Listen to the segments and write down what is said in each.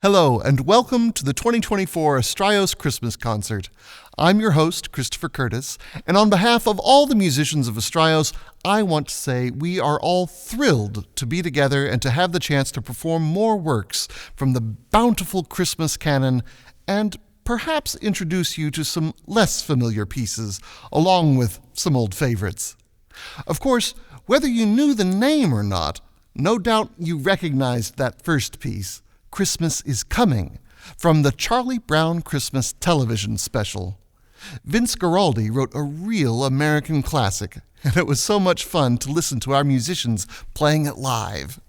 Hello, and welcome to the 2024 Astraios Christmas Concert. I'm your host, Christopher Curtis, and on behalf of all the musicians of Astraios, I want to say we are all thrilled to be together and to have the chance to perform more works from the bountiful Christmas canon and perhaps introduce you to some less familiar pieces, along with some old favorites. Of course, whether you knew the name or not, no doubt you recognized that first piece, Christmas is Coming, from the Charlie Brown Christmas television special. Vince Guaraldi wrote a real American classic, and it was so much fun to listen to our musicians playing it live.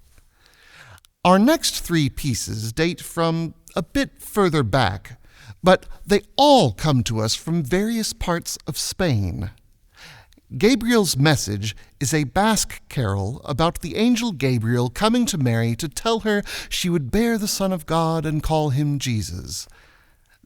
Our next three pieces date from a bit further back, but they all come to us from various parts of Spain. Gabriel's Message is a Basque carol about the angel Gabriel coming to Mary to tell her she would bear the Son of God and call him Jesus.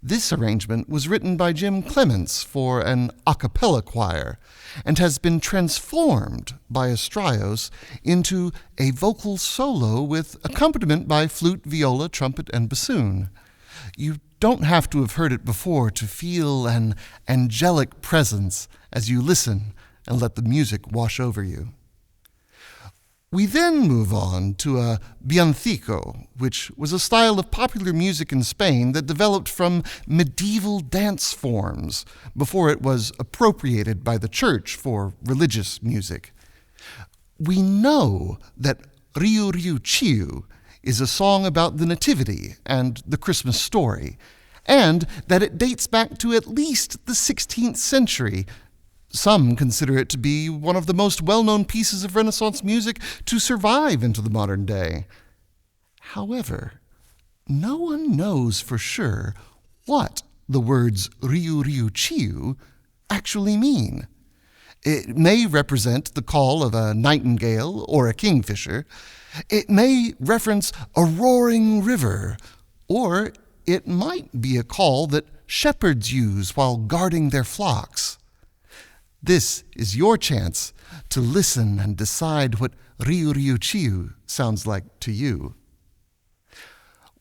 This arrangement was written by Jim Clements for an a cappella choir and has been transformed by Astraios into a vocal solo with accompaniment by flute, viola, trumpet, and bassoon. You don't have to have heard it before to feel an angelic presence as you listen and let the music wash over you. We then move on to a villancico, which was a style of popular music in Spain that developed from medieval dance forms before it was appropriated by the church for religious music. We know that Riu Riu Chiu is a song about the Nativity and the Christmas story, and that it dates back to at least the 16th century. Some consider it to be one of the most well-known pieces of Renaissance music to survive into the modern day. However, no one knows for sure what the words Riu Riu Chiu actually mean. It may represent the call of a nightingale or a kingfisher. It may reference a roaring river, or it might be a call that shepherds use while guarding their flocks. This is your chance to listen and decide what Riu Riu Chiu sounds like to you.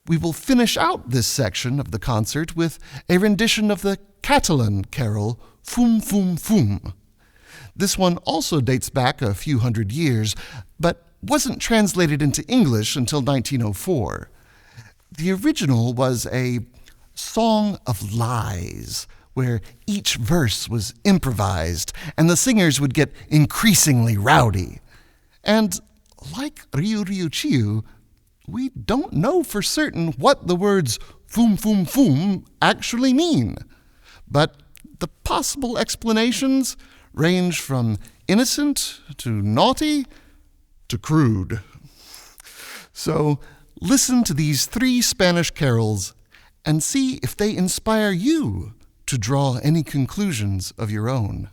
We will finish out this section of the concert with a rendition of the Catalan carol Fum Fum Fum. This one also dates back a few hundred years, but wasn't translated into English until 1904. The original was a song of lies, where each verse was improvised and the singers would get increasingly rowdy. And like Riu Riu Chiu, we don't know for certain what the words fum fum fum actually mean. But the possible explanations range from innocent to naughty to crude. So listen to these 3 Spanish carols and see if they inspire you to draw any conclusions of your own.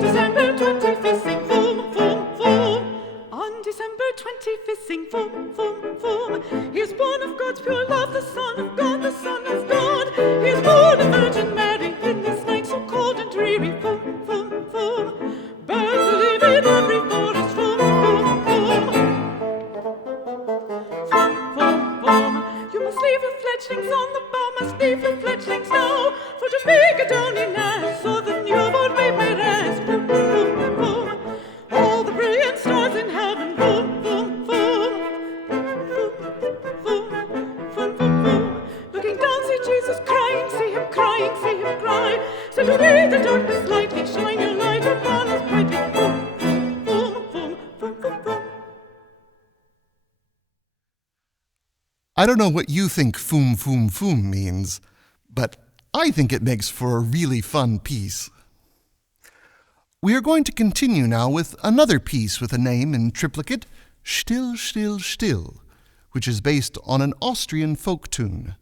December 25th, sing foom, foom, foom. On December 25th, sing foom, foom, foom. He is born of God's pure love, the Son of God, the Son of God. He is born of Virgin Mary in this night so cold and dreary. Foom, foom, foom. Birds live in every forest. Foom, foom, foom. Foom, foom, foom. You must leave your fledglings on the bough, must leave your fledglings now, for to make a downy nest, so the newborn babe may rest. Boom, boom, boom, boom. All the brilliant stars in heaven. Boom, boom, boom. Boom, boom, boom, boom, boom. Looking down, see Jesus crying, see him crying, see him cry. So to lead the darkness lightly, shine your light upon us brightly. Boom, boom, boom, boom, boom, boom. I don't know what you think foom, foom, foom means, but I think it makes for a really fun piece. We are going to continue now with another piece with a name in triplicate, Still, Still, Still, which is based on an Austrian folk tune.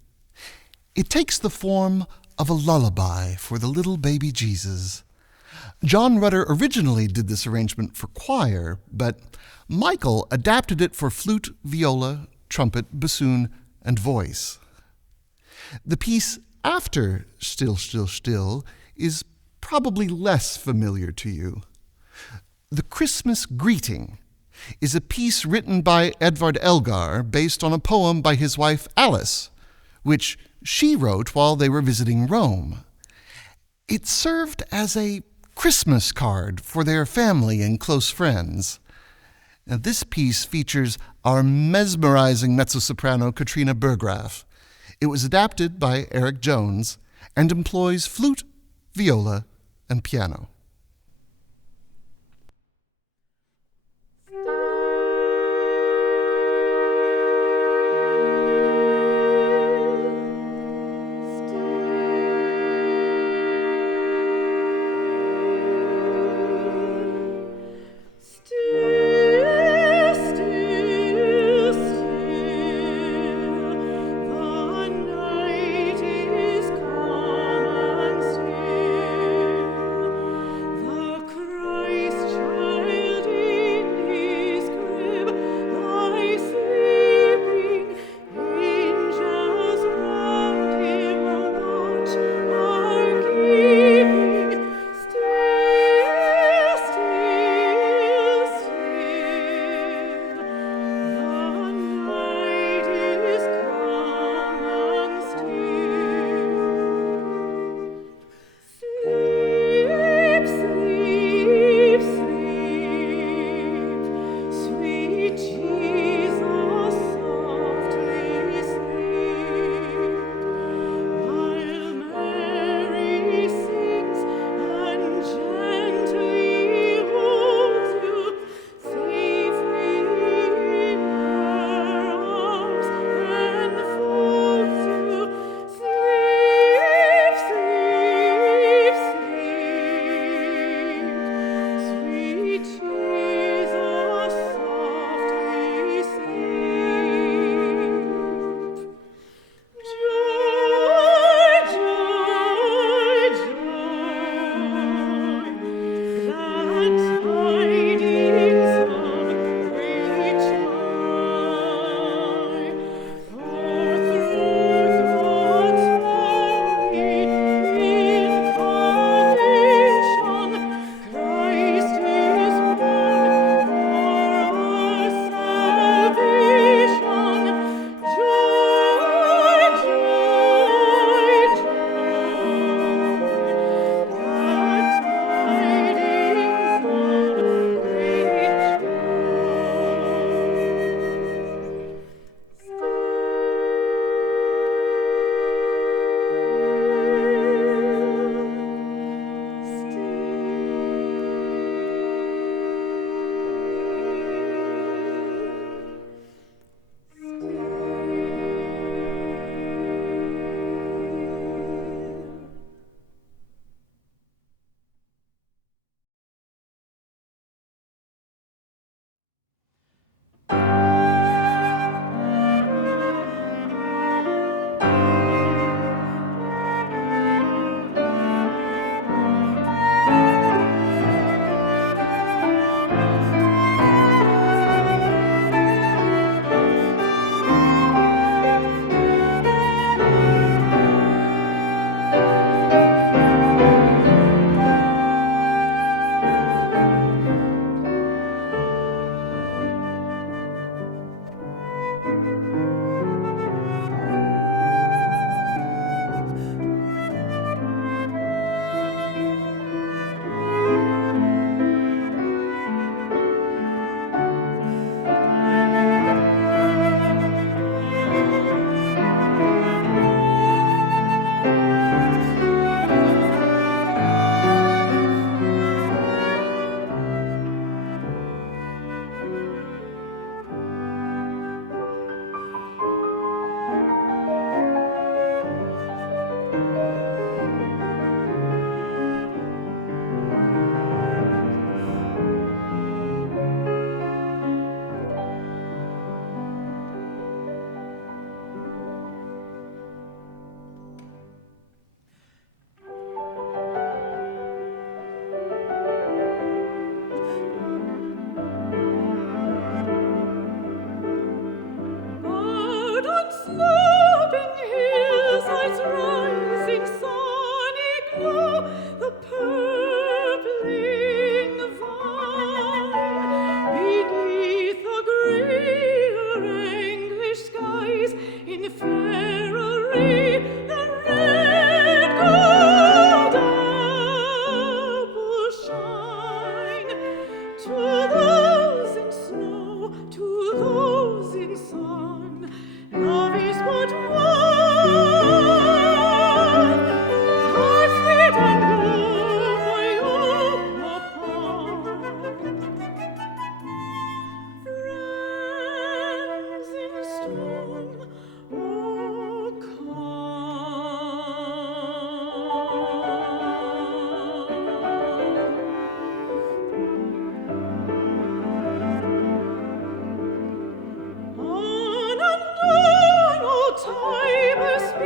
It takes the form of a lullaby for the little baby Jesus. John Rutter originally did this arrangement for choir, but Michael adapted it for flute, viola, trumpet, bassoon, and voice. The piece after Still, Still, Still is probably less familiar to you. The Christmas Greeting is a piece written by Edvard Elgar based on a poem by his wife Alice, which she wrote while they were visiting Rome. It served as a Christmas card for their family and close friends. Now, this piece features our mesmerizing mezzo-soprano Katrina Burggraf. It was adapted by Eric Jones and employs flute, viola, and piano.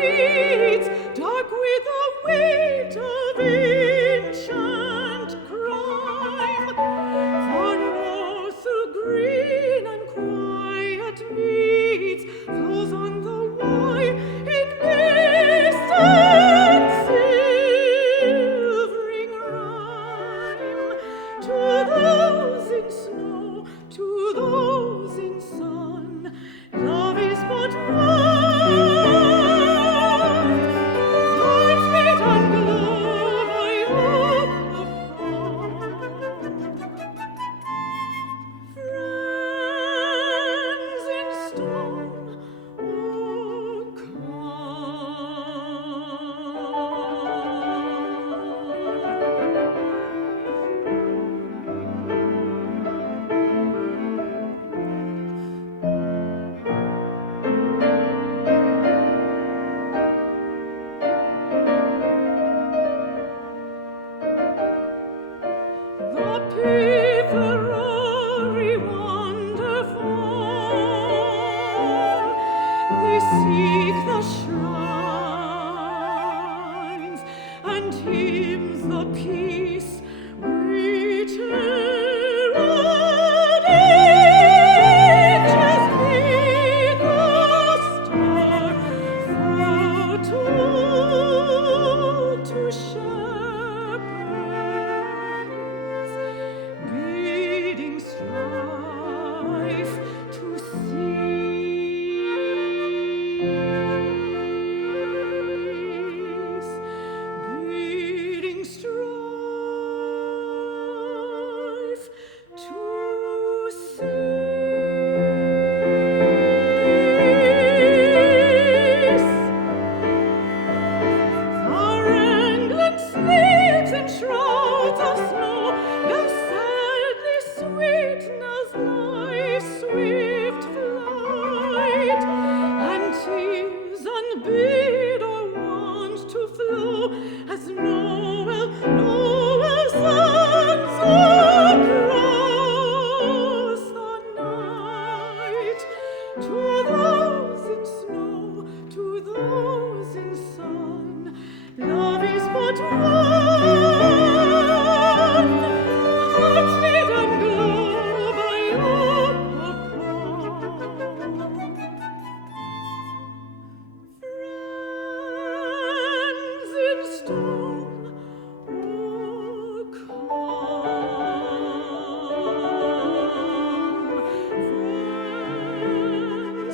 streets, dark with the weight of ancient crime. Far north through green and quiet meads flows on the Wye in mist and silvering rhyme. To those in snow, to those in sun, love is but one. Hearts beat and glow by hope of friends in stone, oh The Piverary wonderful, they seek the shrines and hymns the peace which herald ages meet the star foretold to shepherds, bidding strife to cease, bidding strife to cease. Our England sleeps in shrouds of snow, though sadly sweet now's life's swift flight, and tears unbid are wont to flow as Noel's sons across the night. To those in snow, to those in sun, love is but one. Hearts beat and glow by hope of calm. Friends in stone, oh calm.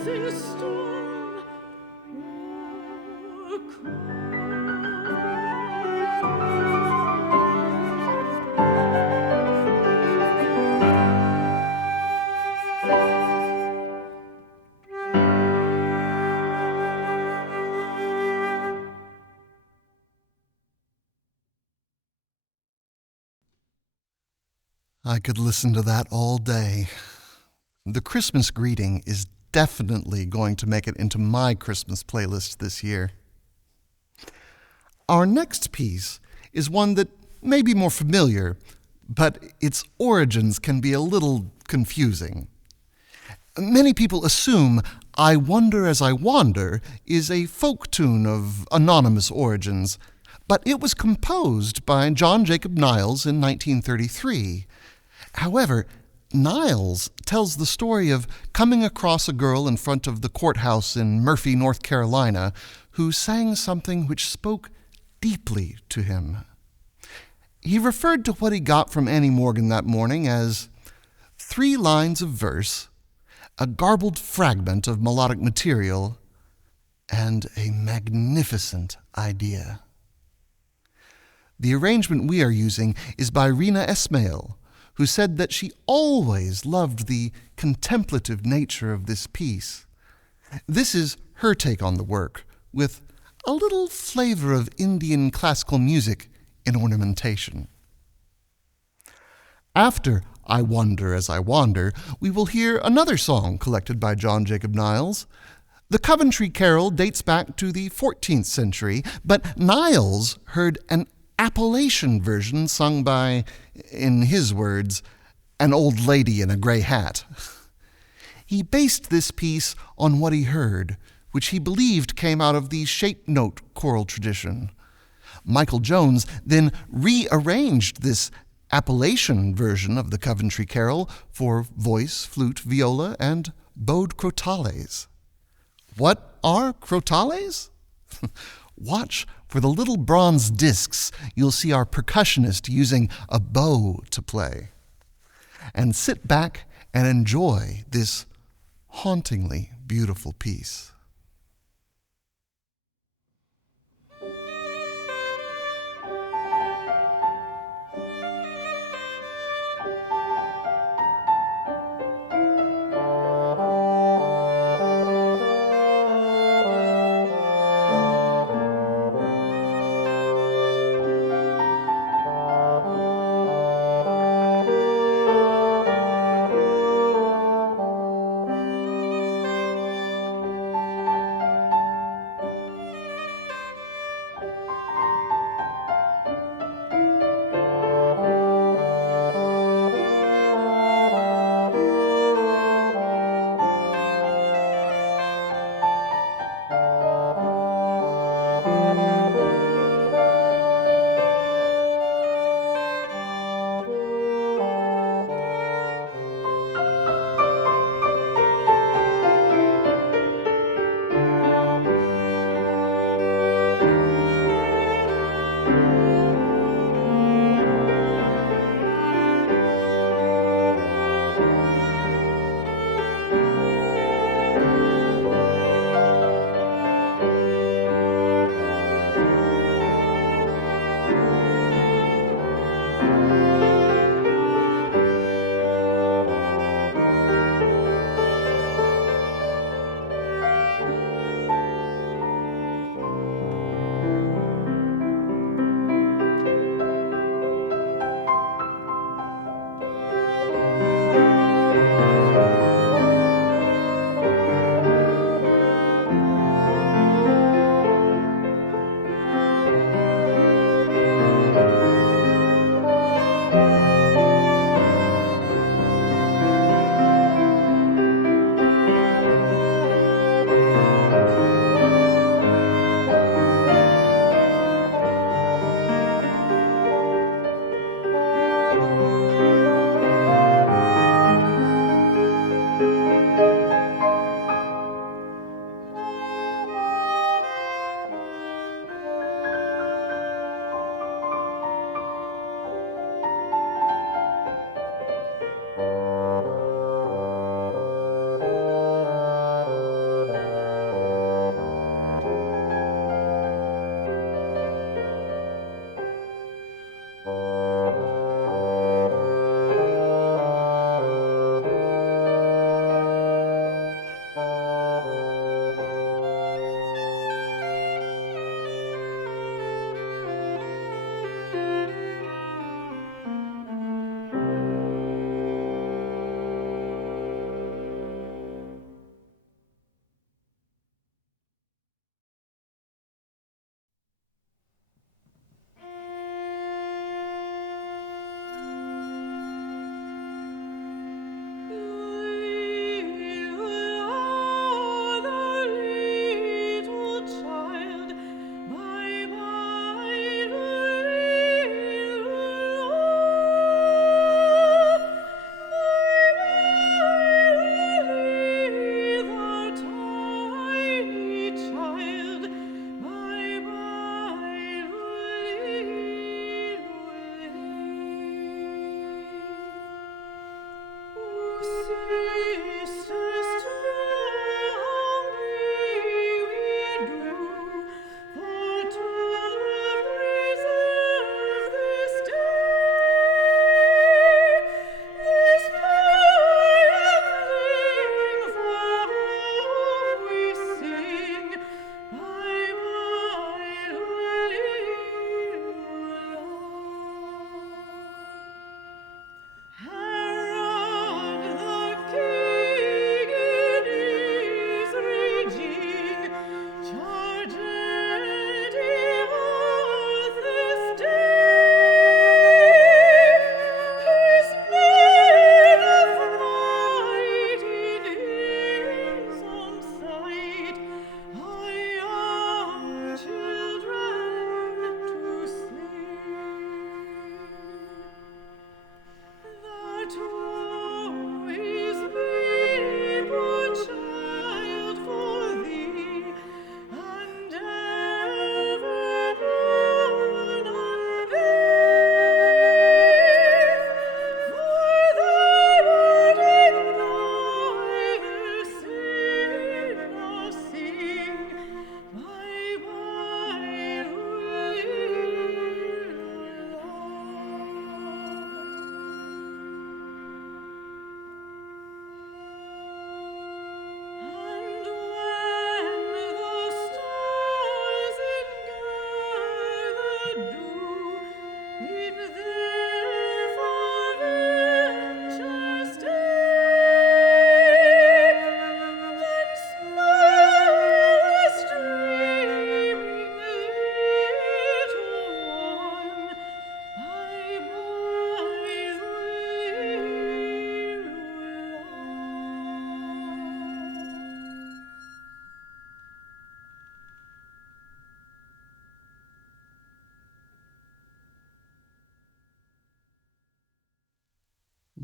Friends in stone, oh calm. I could listen to that all day. The Christmas greeting is definitely going to make it into my Christmas playlist this year. Our next piece is one that may be more familiar, but its origins can be a little confusing. Many people assume I Wonder as I Wander is a folk tune of anonymous origins, but it was composed by John Jacob Niles in 1933. However, Niles tells the story of coming across a girl in front of the courthouse in Murphy, North Carolina, who sang something which spoke deeply to him. He referred to what he got from Annie Morgan that morning as 3 lines of verse, a garbled fragment of melodic material, and a magnificent idea. The arrangement we are using is by Rena Esmail, who said that she always loved the contemplative nature of this piece. This is her take on the work, with a little flavor of Indian classical music in ornamentation. After I Wonder as I Wander, we will hear another song collected by John Jacob Niles. The Coventry Carol dates back to the 14th century, but Niles heard an Appalachian version sung by, in his words, an old lady in a gray hat. He based this piece on what he heard, which he believed came out of the shape note choral tradition. Michael Jones then rearranged this Appalachian version of the Coventry Carol for voice, flute, viola, and bowed crotales. What are crotales? Watch for the little bronze discs you'll see our percussionist using a bow to play. And sit back and enjoy this hauntingly beautiful piece.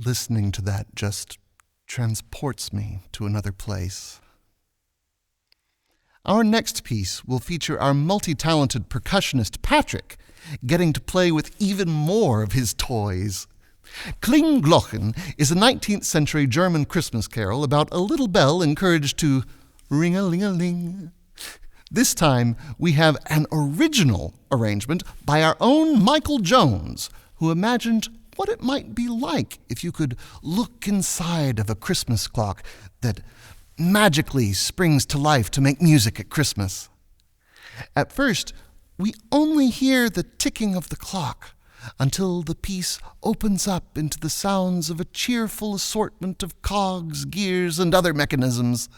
Listening to that just transports me to another place. Our next piece will feature our multi-talented percussionist Patrick getting to play with even more of his toys. Klingglocken is a 19th century German Christmas carol about a little bell encouraged to ring-a-ling-a-ling. This time we have an original arrangement by our own Michael Jones, who imagined what it might be like if you could look inside of a Christmas clock that magically springs to life to make music at Christmas. At first, we only hear the ticking of the clock until the piece opens up into the sounds of a cheerful assortment of cogs, gears, and other mechanisms.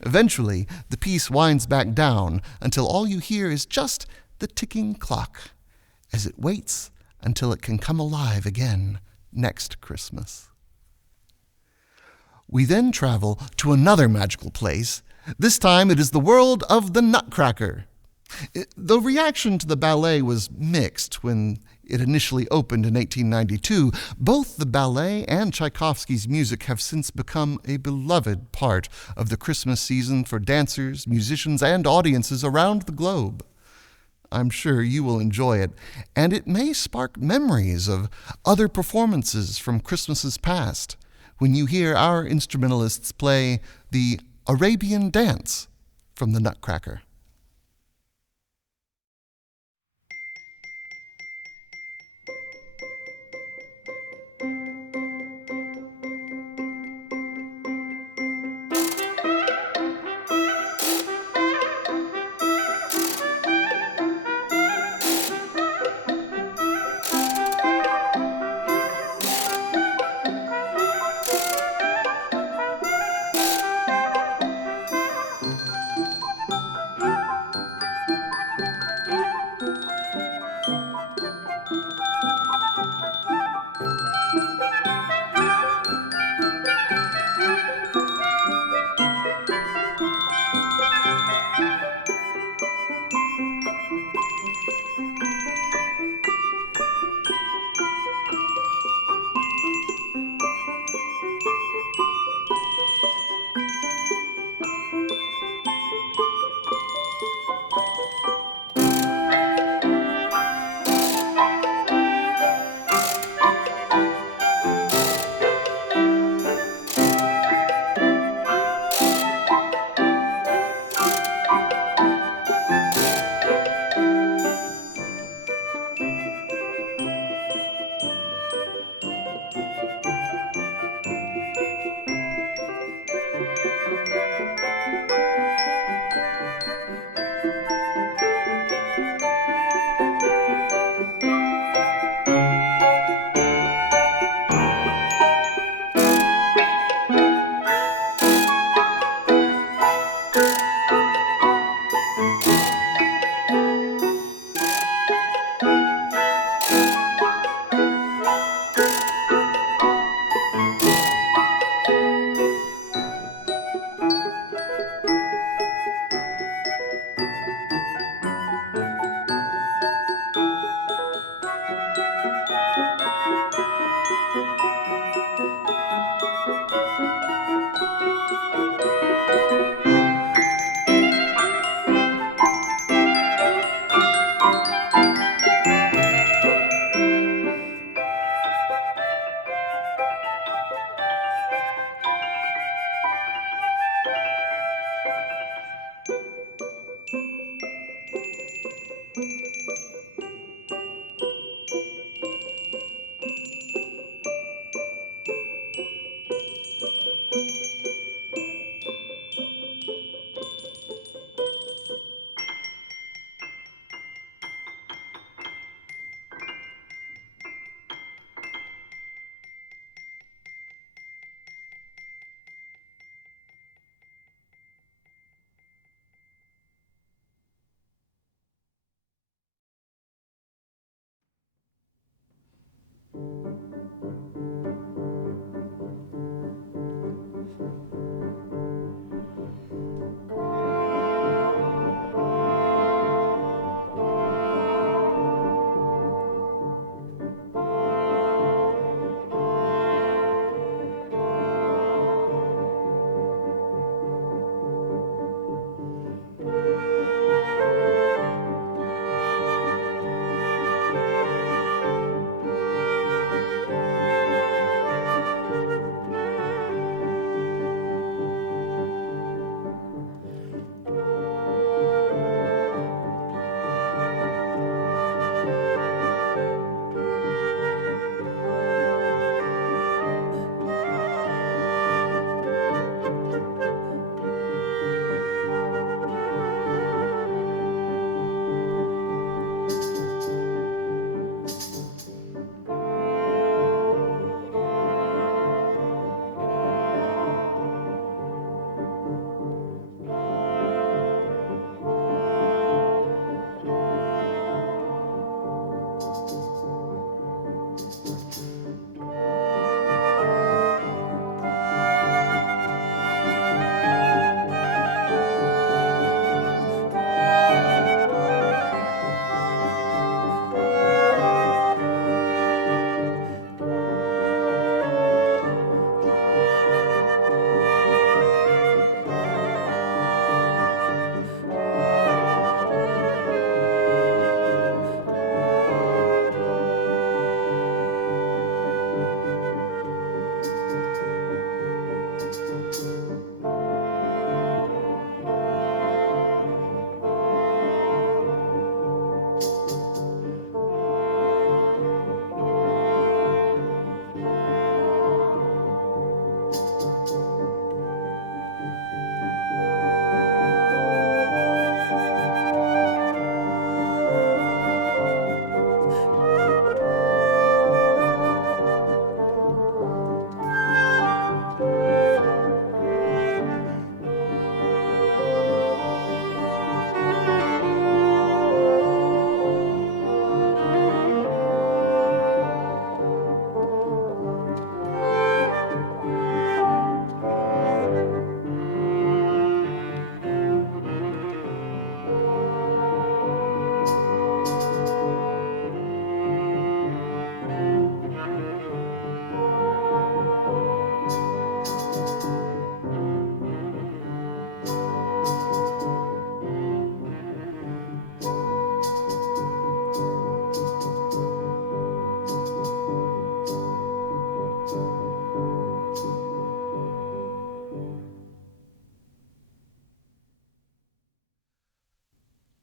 Eventually, the piece winds back down until all you hear is just the ticking clock as it waits until it can come alive again next Christmas. We then travel to another magical place. This time it is the world of the Nutcracker. The reaction to the ballet was mixed when it initially opened in 1892. Both the ballet and Tchaikovsky's music have since become a beloved part of the Christmas season for dancers, musicians, and audiences around the globe. I'm sure you will enjoy it, and it may spark memories of other performances from Christmases past when you hear our instrumentalists play the Arabian Dance from the Nutcracker.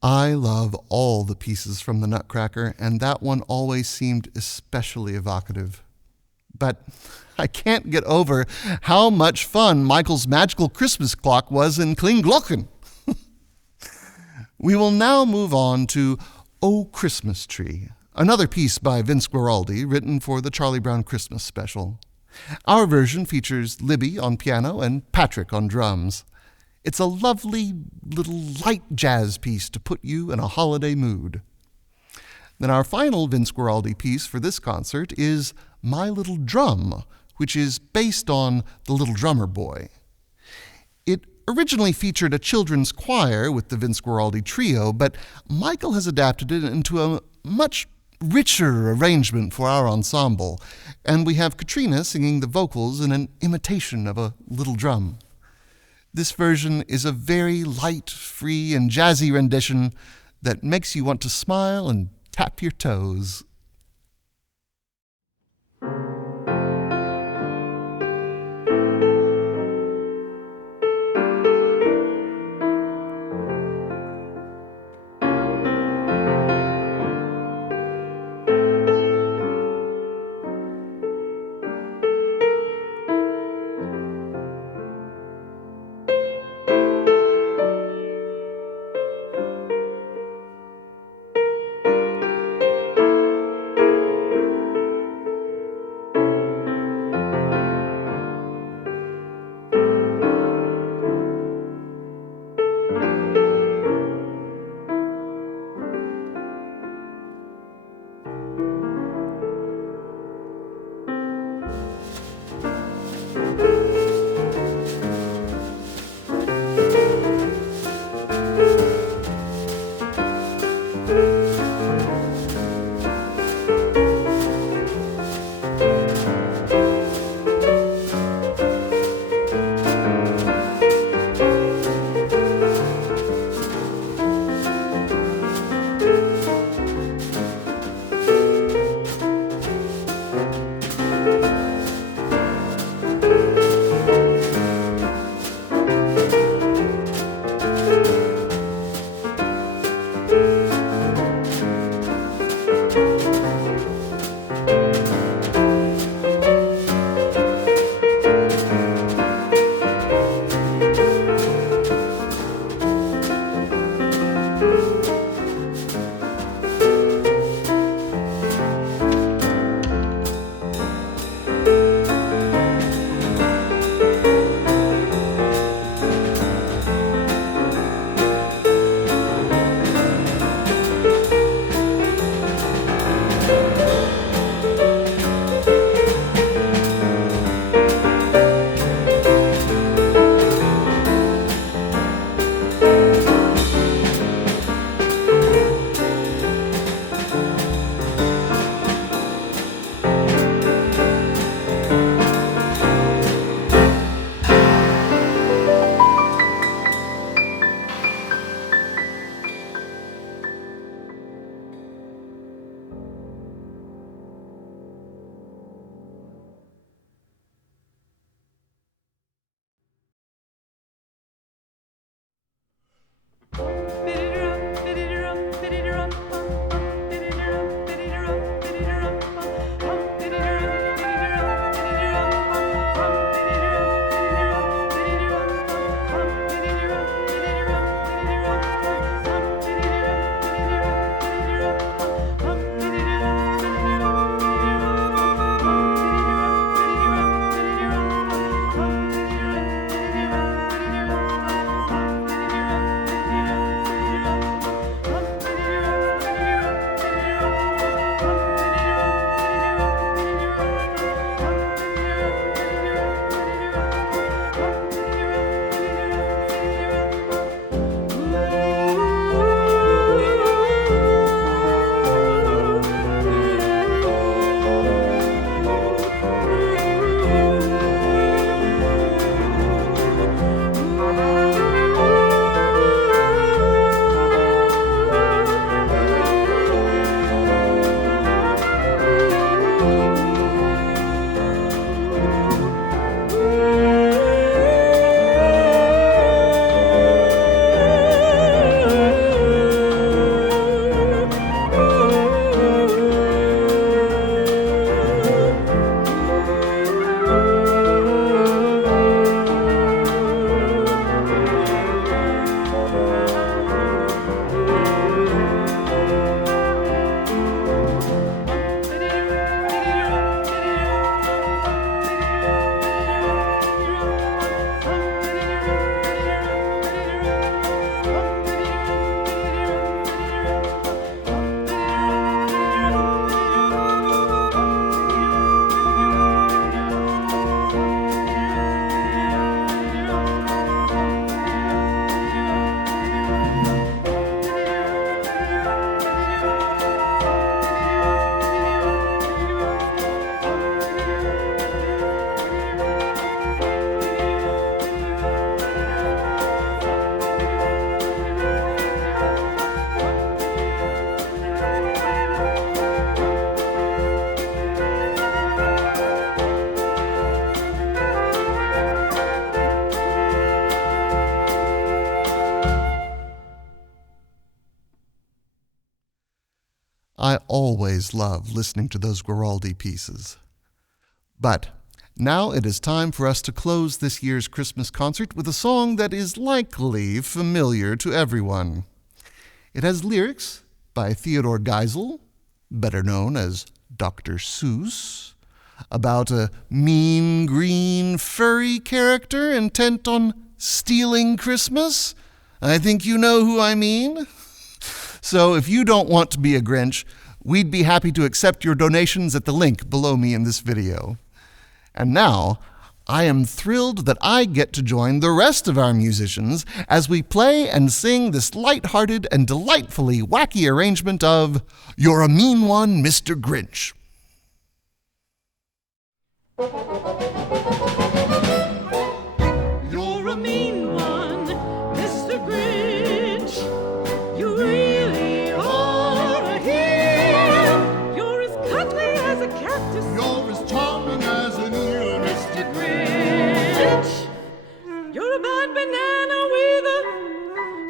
I love all the pieces from the Nutcracker, and that one always seemed especially evocative. But I can't get over how much fun Michael's magical Christmas clock was in Klinglocken. We will now move on to O Christmas Tree, another piece by Vince Guaraldi written for the Charlie Brown Christmas special. Our version features Libby on piano and Patrick on drums. It's a lovely little light jazz piece to put you in a holiday mood. Then our final Vince Guaraldi piece for this concert is My Little Drum, which is based on The Little Drummer Boy. It originally featured a children's choir with the Vince Guaraldi trio, but Michael has adapted it into a much richer arrangement for our ensemble, and we have Katrina singing the vocals in an imitation of a little drum. This version is a very light, free, and jazzy rendition that makes you want to smile and tap your toes. I always love listening to those Guaraldi pieces. But now it is time for us to close this year's Christmas concert with a song that is likely familiar to everyone. It has lyrics by Theodore Geisel, better known as Dr. Seuss, about a mean, green, furry character intent on stealing Christmas. I think you know who I mean. So if you don't want to be a Grinch, we'd be happy to accept your donations at the link below me in this video. And now, I am thrilled that I get to join the rest of our musicians as we play and sing this light-hearted and delightfully wacky arrangement of You're a Mean One, Mr. Grinch. You're a mean one, Mr. Grinch. You really are a heel. You're as cuddly as a cactus. You're as charming as an eel, Mr. Grinch. You're a bad banana with a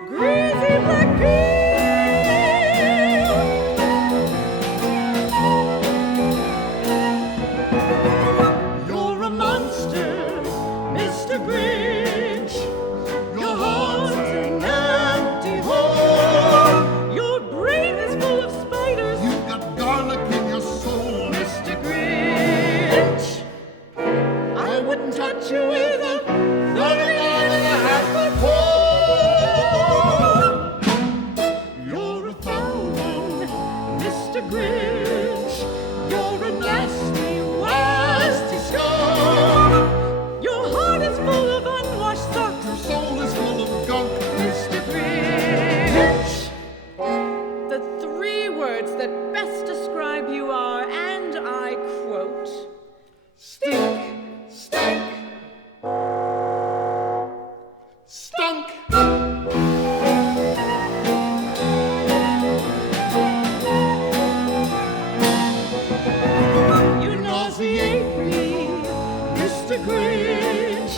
greasy black peel. You're a monster, Mr. Grinch. Your heart's an empty hole. Your brain is full of spiders. You've got garlic in your soul, Mr. Grinch. I wouldn't touch you with a 39.5-foot pole. You're a foul one, Mr. Grinch. You're a nasty, wasty scum. Your heart is full of unwashed socks. Your soul is full of gunk, Mr. Grinch. The three words that best describe you are, and I quote, stink, stink, stunk. you nauseate me, Mr. Grinch,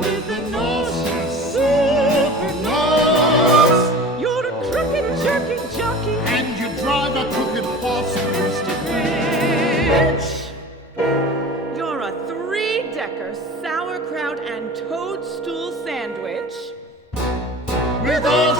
with a nosy super nose. You're a crooked, jerky jockey, And you drive a crooked horse, Mr. Grinch. You're a three-decker sauerkraut and toadstool sandwich. with all